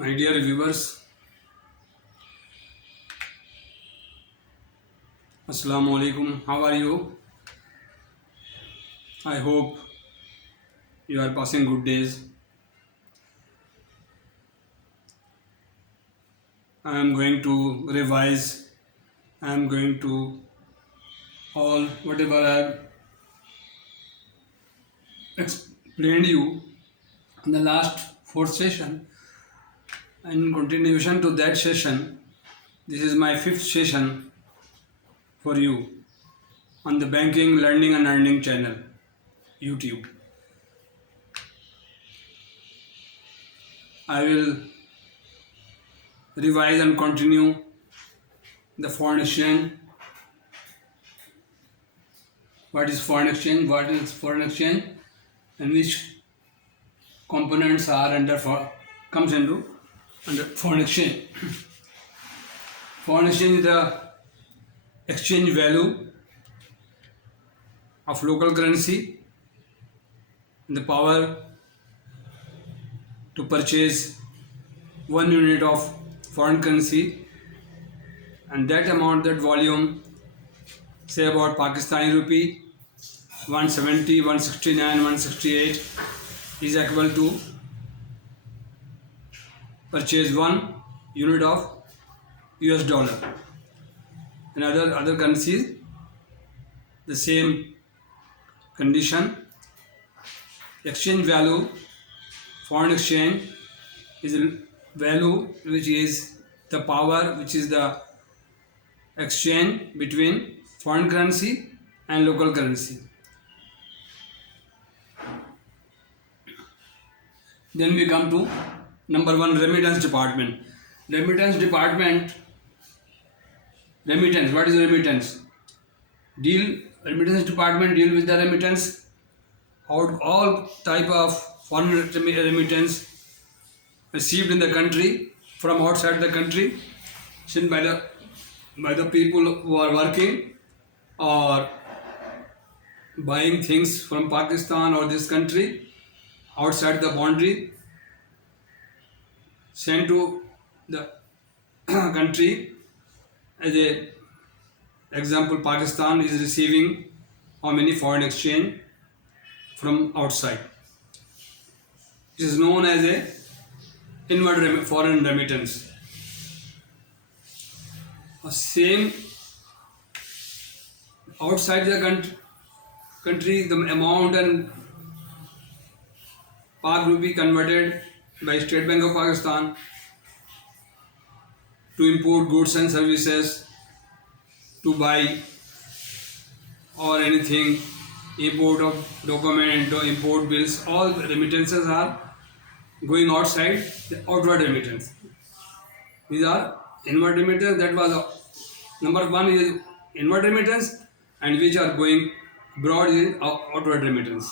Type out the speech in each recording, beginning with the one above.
My dear viewers, Assalamu alaikum. How are you? I hope you are passing good days. I am going to revise. I am going to all whatever I have explained you in the last fourth session. And in continuation to that session, this is my fifth session for you on the Banking, Learning and Earning channel, YouTube. I will revise and continue the foreign exchange. What is foreign exchange? What is foreign exchange? And which components are comes into under foreign exchange. Foreign exchange is the exchange value of local currency and the power to purchase 1 unit of foreign currency, and that amount, that volume, say about Pakistani rupee 170, 169, 168 is equal to purchase 1 unit of US dollar. And other currencies, the same condition. Exchange value, foreign exchange is a value which is the power, which is the exchange between foreign currency and local currency. Then we come to number one, remittance department. Remittance department, remittance, what is remittance? Remittance department deal with the remittance, all type of foreign remittance received in the country from outside the country, sent by the people who are working or buying things from Pakistan or this country outside the boundary, sent to the country. As a example, Pakistan is receiving how many foreign exchange from outside. It is known as a inward foreign remittance. Same outside the country, the amount and Pak rupee converted by State Bank of Pakistan to import goods and services, to buy or anything, import of document or import bills, all remittances are going outside, the outward remittance. These are inward remittance. That was number one is inward remittance, and which are going abroad is outward remittance.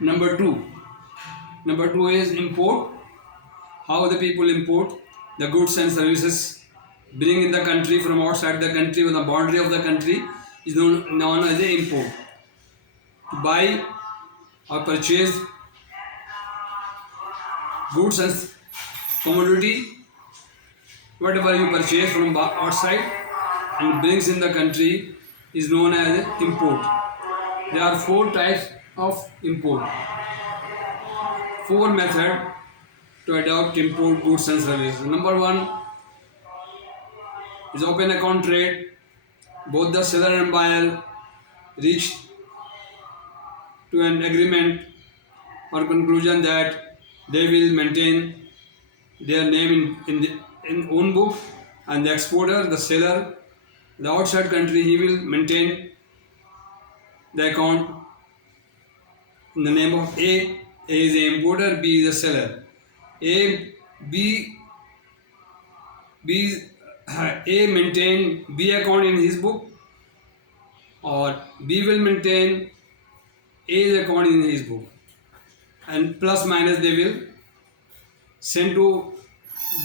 Number two is import. How the people import the goods and services, bring in the country from outside the country, on the boundary of the country, is known as a import. To buy or purchase goods and commodity, whatever you purchase from outside and brings in the country, is known as import. There are 4 types of import, 4 methods to adopt import goods and services. Number 1 is open account trade. Both the seller and buyer reach to an agreement or conclusion that they will maintain their name in own book, and the exporter, the seller, the outside country, he will maintain the account in the name of A. A is the importer, B is the seller. A maintain B account in his book, or B will maintain A's account in his book, and plus minus they will send to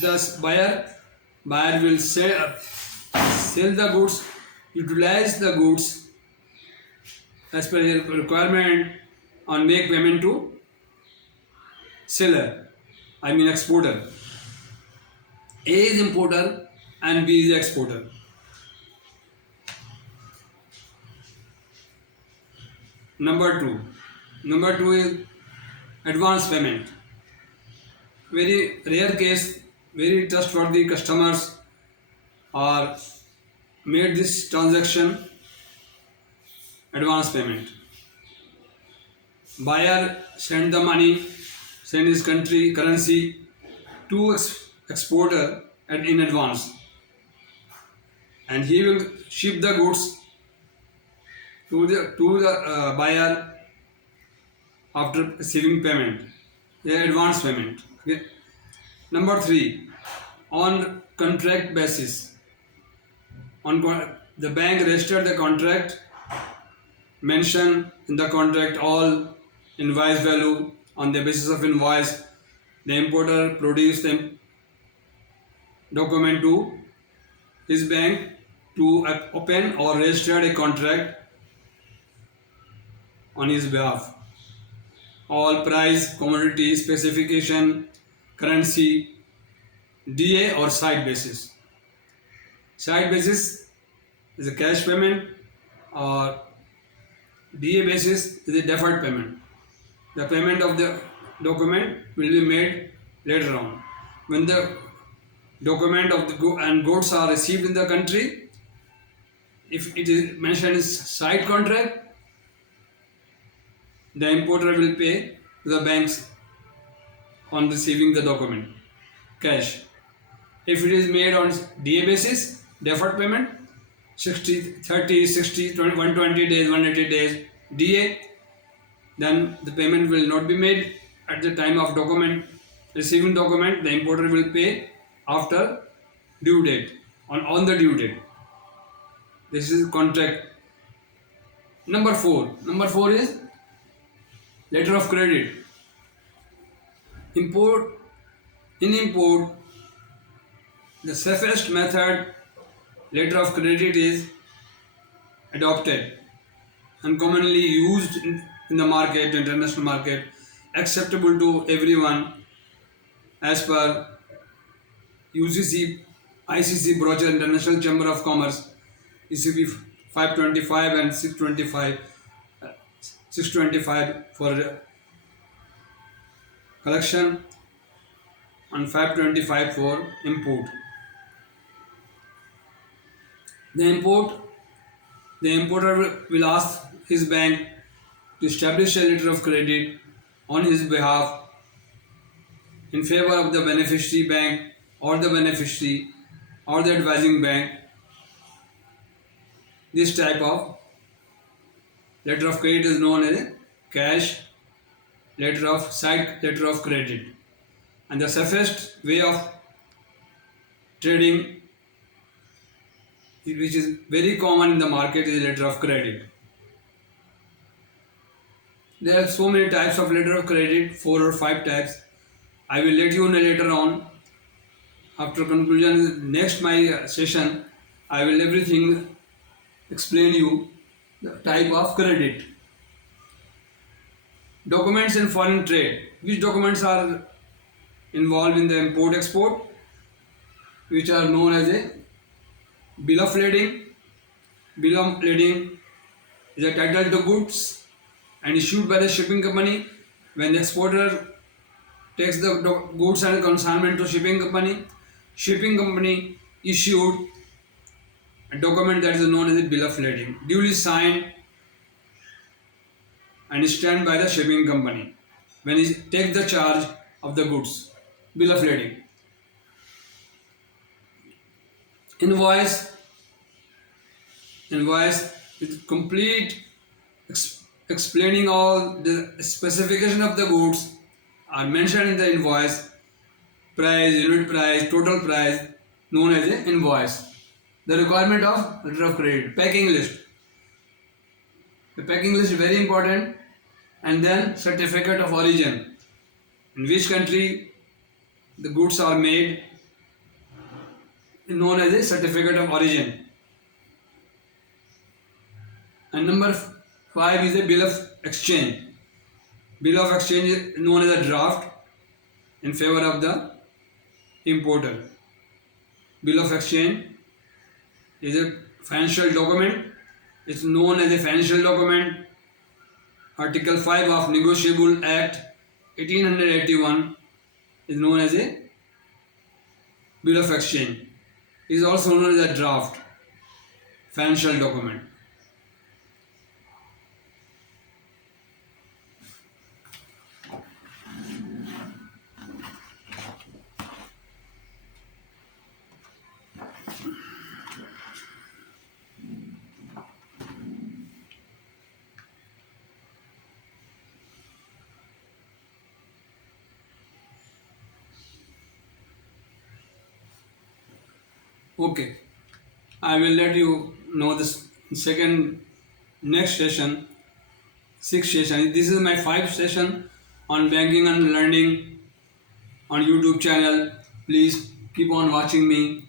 the buyer. Buyer will sell the goods, utilize the goods as per his requirement, and make payment to seller. I mean exporter. A is importer and B is exporter. Number two. Number two is advance payment. Very rare case, very trustworthy customers are made this transaction advance payment. Buyer send the money, send his country currency to exporter and in advance, and he will ship the goods to the buyer after receiving payment, the advance payment. Okay. Number three, on contract basis. The bank registered the contract, mention in the contract all invoice value. On the basis of invoice, the importer produced the document to his bank to open or register a contract on his behalf. All price, commodity, specification, currency, DA or side basis. Side basis is a cash payment, or DA basis is a deferred payment. The payment of the document will be made later on. When the document of the goods are received in the country, if it is mentioned as side contract, the importer will pay to the banks on receiving the document, cash. If it is made on DA basis, deferred payment, 60, 30, 60, 20, 120 days, 180 days, DA, then the payment will not be made at the time of document, receiving document. The importer will pay after due date, on the due date. This is contract. Number four is letter of credit. In import, the safest method, letter of credit, is adopted and commonly used in the market, international market, acceptable to everyone as per UCC, ICC brochure, International Chamber of Commerce, ECB 525 and 625 for collection and 525 for import. The importer will ask his bank to establish a letter of credit on his behalf in favor of the beneficiary bank or the beneficiary or the advising bank. This type of letter of credit is known as a cash letter of credit. And the safest way of trading, which is very common in the market, is letter of credit. There are so many types of letter of credit, 4 or 5 types. I will let you know later on. After conclusion, next my session, I will everything explain you the type of credit. Documents in foreign trade. Which documents are involved in the import-export? Which are known as a bill of lading. Bill of lading is a title to goods and issued by the shipping company. When the exporter takes the goods and consignment to shipping company issued a document that is known as a bill of lading, duly signed and stamped by the shipping company when he takes the charge of the goods. Bill of lading. Invoice with complete explaining all the specification of the goods are mentioned in the invoice. Price, unit price, total price, known as an invoice. The requirement of letter of credit. Packing list. The packing list is very important. And then certificate of origin. In which country the goods are made, known as a certificate of origin. And number 5 is a bill of exchange. Bill of exchange is known as a draft. in favor of the importer. Bill of exchange is a financial document. It's known as a financial document. Article 5 of Negotiable Act 1881 is known as a Bill of exchange. It is also known as a draft financial document. Okay, I will let you know this second next session, sixth session. This is my 5th session on banking and learning on YouTube channel. Please keep on watching me.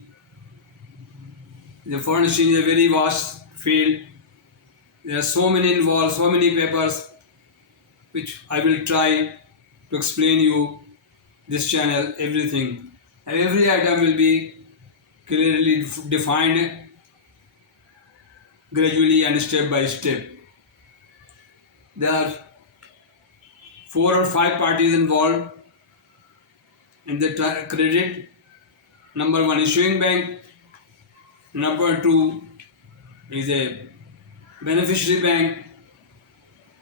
The foreign exchange is a very vast field. There are so many involved, so many papers, which I will try to explain you this channel, everything. And every item will be clearly defined gradually and step by step. There are 4 or 5 parties involved in the credit. Number 1, issuing bank. Number 2 is a beneficiary bank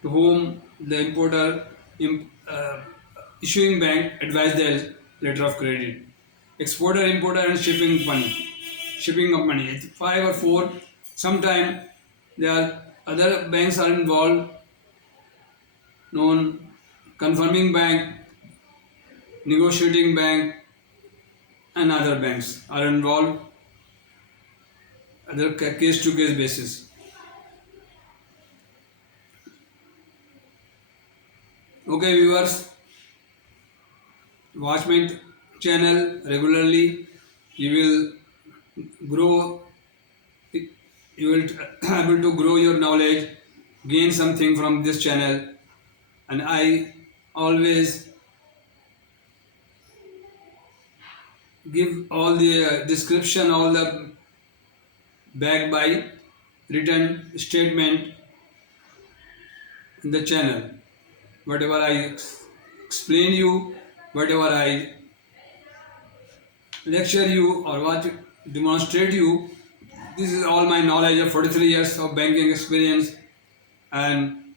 to whom the importer issuing bank advise the letter of credit. Exporter, importer, and shipping of money. It's 5 or 4. Sometimes there are other banks are involved, known confirming bank, negotiating bank, and other banks are involved, other case to case basis. Okay, viewers, watch my channel regularly. You will grow. You will able to grow your knowledge, gain something from this channel, and I always give all the description, all the backed by written statement in the channel. Whatever I explain you, whatever I lecture you or what demonstrate you, this is all my knowledge of 43 years of banking experience and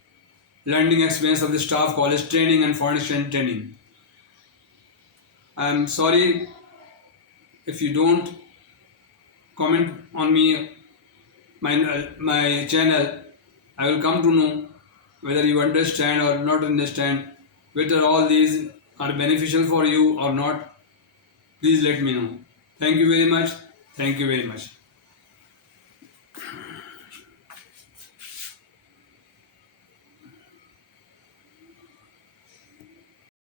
learning experience of the staff college training and foreign exchange training. I am sorry if you don't comment on me, my channel. I will come to know whether you understand or not understand, whether all these are beneficial for you or not. Please let me know. Thank you very much. Thank you very much.